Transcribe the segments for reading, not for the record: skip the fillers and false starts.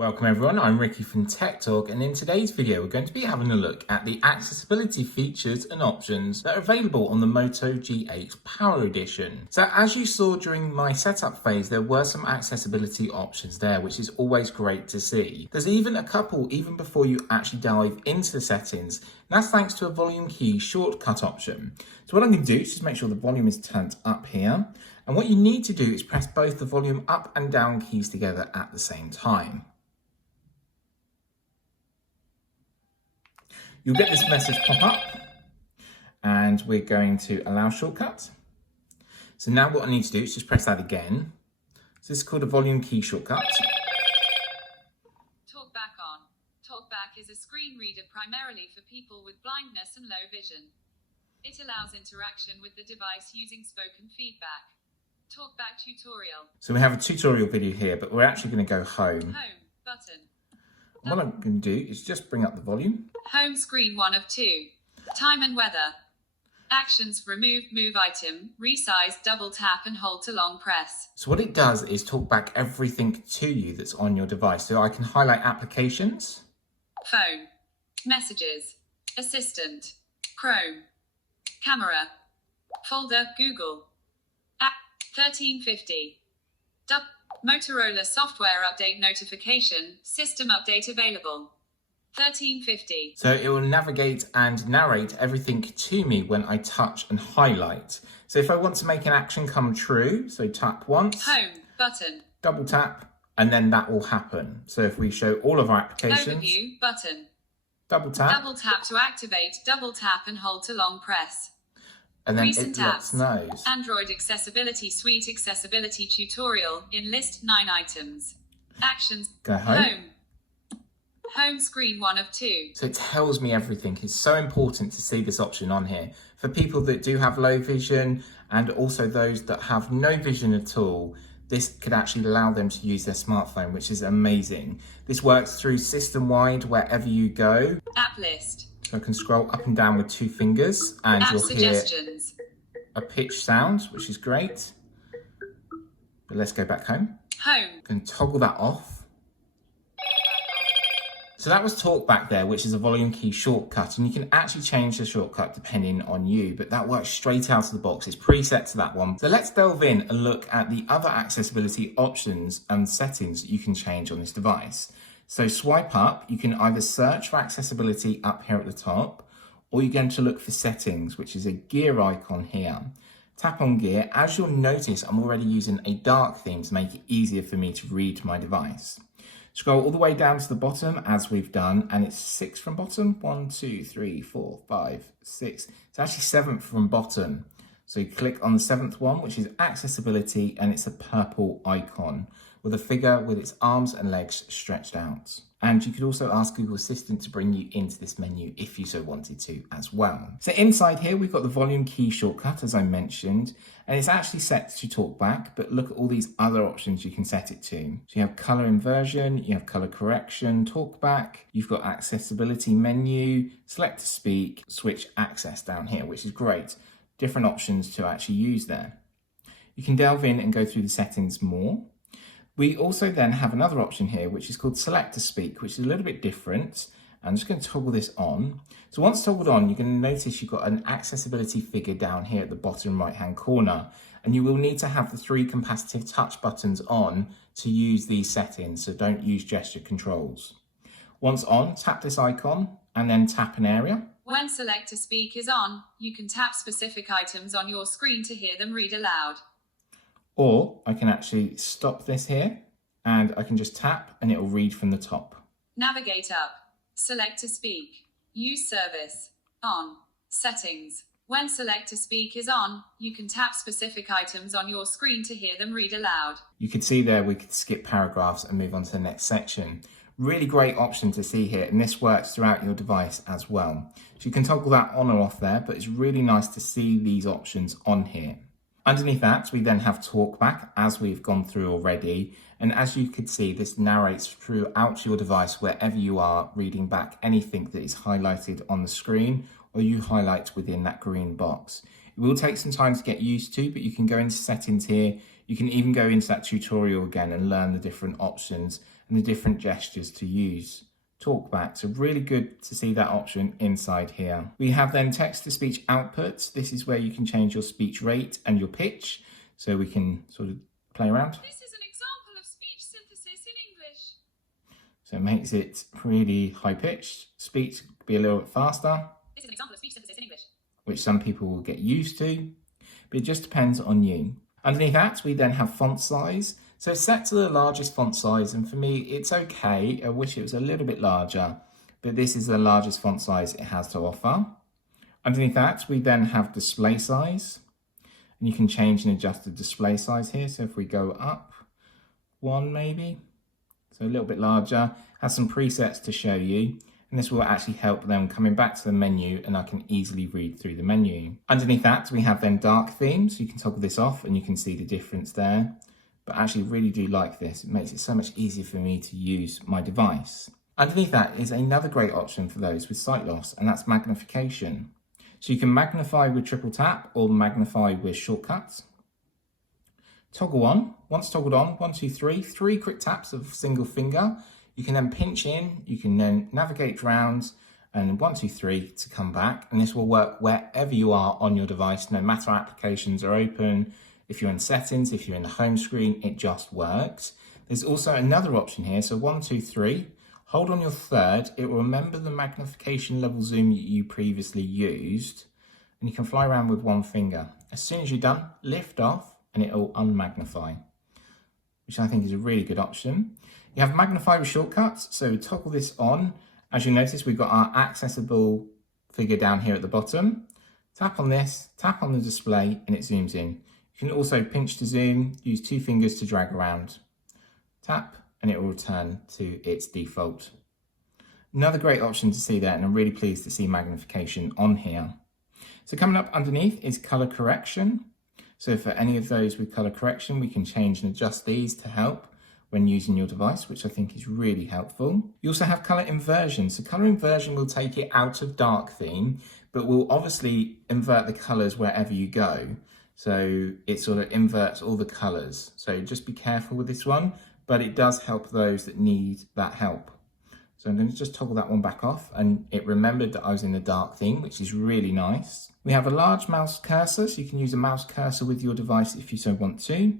Welcome everyone, I'm Ricky from TechTalk, and in today's video we're going to be having a look at the accessibility features and options that are available on the Moto G8 Power Edition. So as you saw during my setup phase, there were some accessibility options there, which is always great to see. There's even a couple even before you actually dive into the settings, and that's thanks to a volume key shortcut option. So what I'm going to do is just make sure the volume is turned up here, and what you need to do is press both the volume up and down keys together at the same time. You'll get this message pop up, and we're going to allow shortcut. So now what I need to do is just press that again. So this is called a volume key shortcut. TalkBack on. TalkBack is a screen reader primarily for people with blindness and low vision. It allows interaction with the device using spoken feedback. TalkBack tutorial. So we have a tutorial video here, but we're actually going to go home. Home button. What I'm going to do is just bring up the volume. Home screen 1 of 2. Time and weather. Actions: remove, move item, resize, double tap and hold to long press. So what it does is talk back everything to you that's on your device. So I can highlight applications. Phone. Messages. Assistant. Chrome. Camera. Folder, Google. App 1350. Motorola software update notification, system update available. 1350. So it will navigate and narrate everything to me when I touch and highlight. So if I want to make an action come true, so tap once. Home button. Double tap, and then that will happen. So if we show all of our applications. Overview button. Double tap. Double tap to activate, double tap and hold to long press. And then Recent it lets apps. knows. Android Accessibility Suite Accessibility Tutorial. In list 9 items. Actions. Go home. Home screen 1 of 2. So it tells me everything. It's so important to see this option on here. For people that do have low vision and also those that have no vision at all, this could actually allow them to use their smartphone, which is amazing. This works through system-wide wherever you go. App list. So I can scroll up and down with 2 fingers and App you'll suggestions. hear a pitch sound, which is great. But let's go back home. Home. I can toggle that off. So that was TalkBack there, which is a volume key shortcut, and you can actually change the shortcut depending on you, but that works straight out of the box. It's preset to that one. So let's delve in and look at the other accessibility options and settings that you can change on this device. So swipe up, you can either search for accessibility up here at the top, or you're going to look for settings, which is a gear icon here. Tap on gear. As you'll notice, I'm already using a dark theme to make it easier for me to read my device. Scroll all the way down to the bottom as we've done, and it's 6 from bottom. 1, 2, 3, 4, 5, 6. It's actually 7th from bottom. So you click on the 7th one, which is accessibility, and it's a purple icon with a figure with its arms and legs stretched out. And you could also ask Google Assistant to bring you into this menu if you so wanted to as well. So inside here, we've got the volume key shortcut, as I mentioned, and it's actually set to TalkBack, but look at all these other options you can set it to. So you have color inversion, you have color correction, TalkBack, you've got accessibility menu, select to speak, switch access down here, which is great. Different options to actually use there. You can delve in and go through the settings more. We also then have another option here, which is called select to speak, which is a little bit different. I'm just going to toggle this on. So once toggled on, you're going to notice you've got an accessibility figure down here at the bottom right-hand corner, and you will need to have the 3 capacitive touch buttons on to use these settings, so don't use gesture controls. Once on, tap this icon and then tap an area. When select to speak is on, you can tap specific items on your screen to hear them read aloud. Or I can actually stop this here and I can just tap and it will read from the top. Navigate up. Select to speak. Use service. On. Settings. When select to speak is on, you can tap specific items on your screen to hear them read aloud. You can see there we could skip paragraphs and move on to the next section. Really great option to see here, and this works throughout your device as well. So you can toggle that on or off there, but it's really nice to see these options on here. Underneath that, we then have TalkBack, as we've gone through already. And as you can see, this narrates throughout your device wherever you are, reading back anything that is highlighted on the screen or you highlight within that green box. It will take some time to get used to, but you can go into settings here. You can even go into that tutorial again and learn the different options and the different gestures to use. TalkBack, so really good to see that option inside here. We have then text-to-speech outputs. This is where you can change your speech rate and your pitch, so we can sort of play around. This is an example of speech synthesis in English. So it makes it really high-pitched. Speech could be a little bit faster. This is an example of speech synthesis in English, which some people will get used to, but it just depends on you. Underneath that, we then have font size. So it's set to the largest font size, and for me, it's okay. I wish it was a little bit larger, but this is the largest font size it has to offer. Underneath that, we then have display size, and you can change and adjust the display size here. So if we go up one maybe, so a little bit larger, has some presets to show you, and this will actually help them coming back to the menu, and I can easily read through the menu. Underneath that, we have then dark themes. You can toggle this off and you can see the difference there. But I actually really do like this. It makes it so much easier for me to use my device. Underneath that is another great option for those with sight loss, and that's magnification. So you can magnify with triple tap or magnify with shortcuts. Toggle on. Once toggled on, 1, 2, 3, 3 quick taps of single finger. You can then pinch in, you can then navigate around, and 1, 2, 3 to come back. And this will work wherever you are on your device, no matter applications are open. If you're in settings, if you're in the home screen, it just works. There's also another option here. So 1, 2, 3, hold on your third. It will remember the magnification level zoom you previously used, and you can fly around with one finger. As soon as you're done, lift off and it will unmagnify, which I think is a really good option. You have magnify with shortcuts. So toggle this on. As you notice, we've got our accessible figure down here at the bottom. Tap on this, tap on the display, and it zooms in. You can also pinch to zoom, use 2 fingers to drag around. Tap, and it will return to its default. Another great option to see there, and I'm really pleased to see magnification on here. So coming up underneath is color correction. So for any of those with color correction, we can change and adjust these to help when using your device, which I think is really helpful. You also have color inversion. So color inversion will take it out of dark theme, but will obviously invert the colors wherever you go. So it sort of inverts all the colors. So just be careful with this one, but it does help those that need that help. So I'm going to just toggle that one back off, and it remembered that I was in the dark theme, which is really nice. We have a large mouse cursor, so you can use a mouse cursor with your device if you so want to.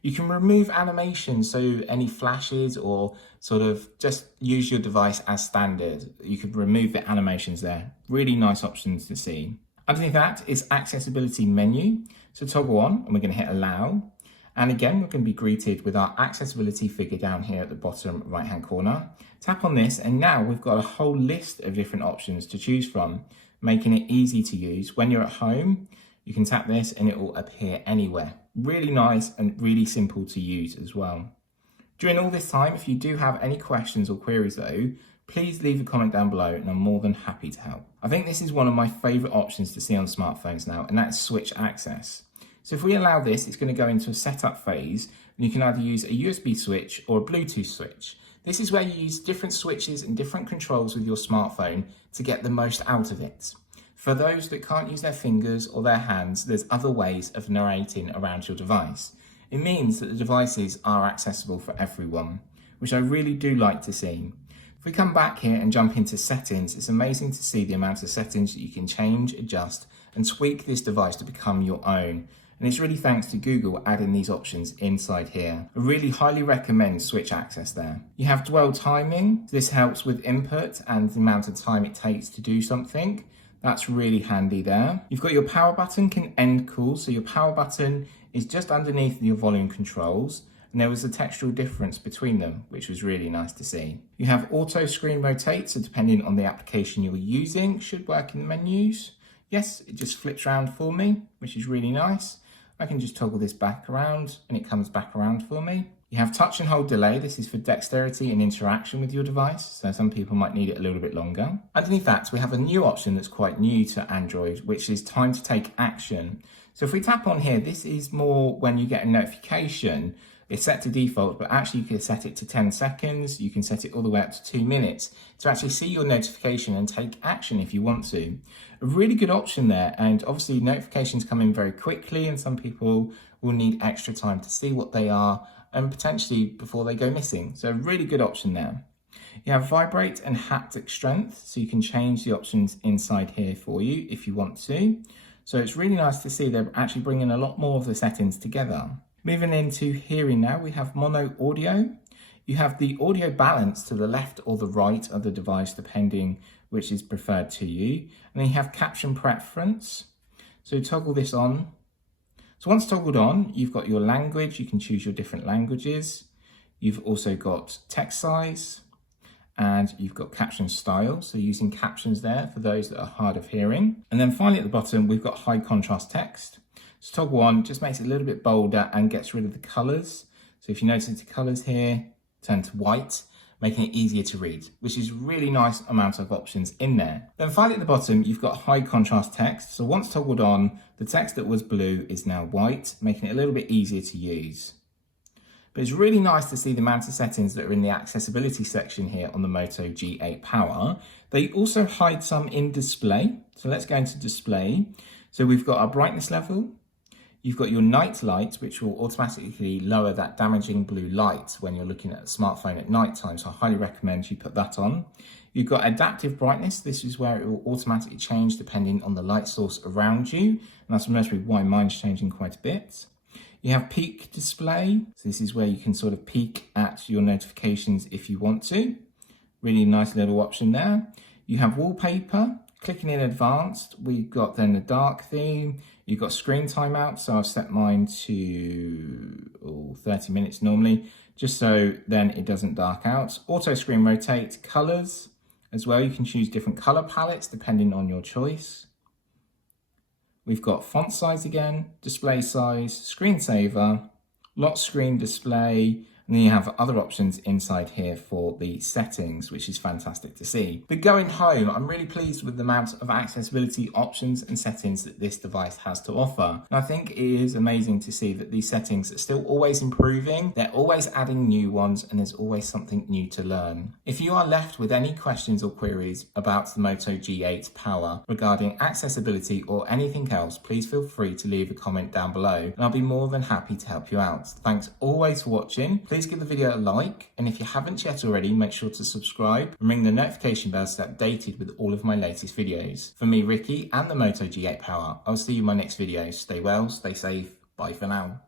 You can remove animation, so any flashes or sort of just use your device as standard. You could remove the animations there. Really nice options to see. Underneath that is accessibility menu. So toggle on, and we're going to hit allow. And again, we're going to be greeted with our accessibility figure down here at the bottom right-hand corner. Tap on this, and now we've got a whole list of different options to choose from, making it easy to use. When you're at home, you can tap this and it will appear anywhere. Really nice and really simple to use as well. During all this time, if you do have any questions or queries though, please leave a comment down below and I'm more than happy to help. I think this is one of my favorite options to see on smartphones now, and that's switch access. So if we allow this, it's going to go into a setup phase, and you can either use a USB switch or a Bluetooth switch. This is where you use different switches and different controls with your smartphone to get the most out of it. For those that can't use their fingers or their hands, there's other ways of narrating around your device. It means that the devices are accessible for everyone, which I really do like to see. If we come back here and jump into settings, it's amazing to see the amount of settings that you can change, adjust, and tweak this device to become your own. And it's really thanks to Google adding these options inside here. I really highly recommend switch access there. You have dwell timing. This helps with input and the amount of time it takes to do something. That's really handy there. You've got your power button can end cool. So your power button is just underneath your volume controls. And there was a textural difference between them, which was really nice to see. You have auto screen rotate. So depending on the application you're using, should work in the menus. Yes, it just flips around for me, which is really nice. I can just toggle this back around and it comes back around for me. You have touch and hold delay. This is for dexterity and interaction with your device. So some people might need it a little bit longer. Underneath that, we have a new option that's quite new to Android, which is time to take action. So if we tap on here, this is more when you get a notification. It's set to default, but actually you can set it to 10 seconds. You can set it all the way up to 2 minutes to actually see your notification and take action if you want to. A really good option there. And obviously notifications come in very quickly and some people will need extra time to see what they are and potentially before they go missing. So a really good option there. You have vibrate and haptic strength, so you can change the options inside here for you if you want to. So it's really nice to see they're actually bringing a lot more of the settings together. Moving into hearing now, we have mono audio. You have the audio balance to the left or the right of the device, depending which is preferred to you. And then you have caption preference. So toggle this on. So once toggled on, you've got your language. You can choose your different languages. You've also got text size and you've got caption style. So using captions there for those that are hard of hearing. And then finally at the bottom, we've got high contrast text. So toggle on just makes it a little bit bolder and gets rid of the colors. So if you notice the colors here turn to white, making it easier to read, which is really nice amount of options in there. Then finally at the bottom, you've got high contrast text. So once toggled on, the text that was blue is now white, making it a little bit easier to use. But it's really nice to see the amount of settings that are in the accessibility section here on the Moto G8 Power. They also hide some in display. So let's go into display. So we've got our brightness level. You've got your night light, which will automatically lower that damaging blue light when you're looking at a smartphone at night time. So I highly recommend you put that on. You've got adaptive brightness. This is where it will automatically change depending on the light source around you. And that's mostly why mine's changing quite a bit. You have peak display. So this is where you can sort of peek at your notifications if you want to. Really nice little option there. You have wallpaper. Clicking in advanced, we've got then the dark theme. You've got screen timeout. So I've set mine to 30 minutes normally, just so then it doesn't dark out. Auto screen rotate, colors as well. You can choose different color palettes depending on your choice. We've got font size again, display size, screensaver, lock screen display, and then you have other options inside here for the settings, which is fantastic to see. But going home, I'm really pleased with the amount of accessibility options and settings that this device has to offer. And I think it is amazing to see that these settings are still always improving. They're always adding new ones, and there's always something new to learn. If you are left with any questions or queries about the Moto G8 Power regarding accessibility or anything else, please feel free to leave a comment down below, and I'll be more than happy to help you out. Thanks always for watching. Please give the video a like, and if you haven't yet already, make sure to subscribe and ring the notification bell to stay updated with all of my latest videos. For me, Ricky, and the Moto G8 Power, I'll see you in my next video. Stay well, stay safe, bye for now.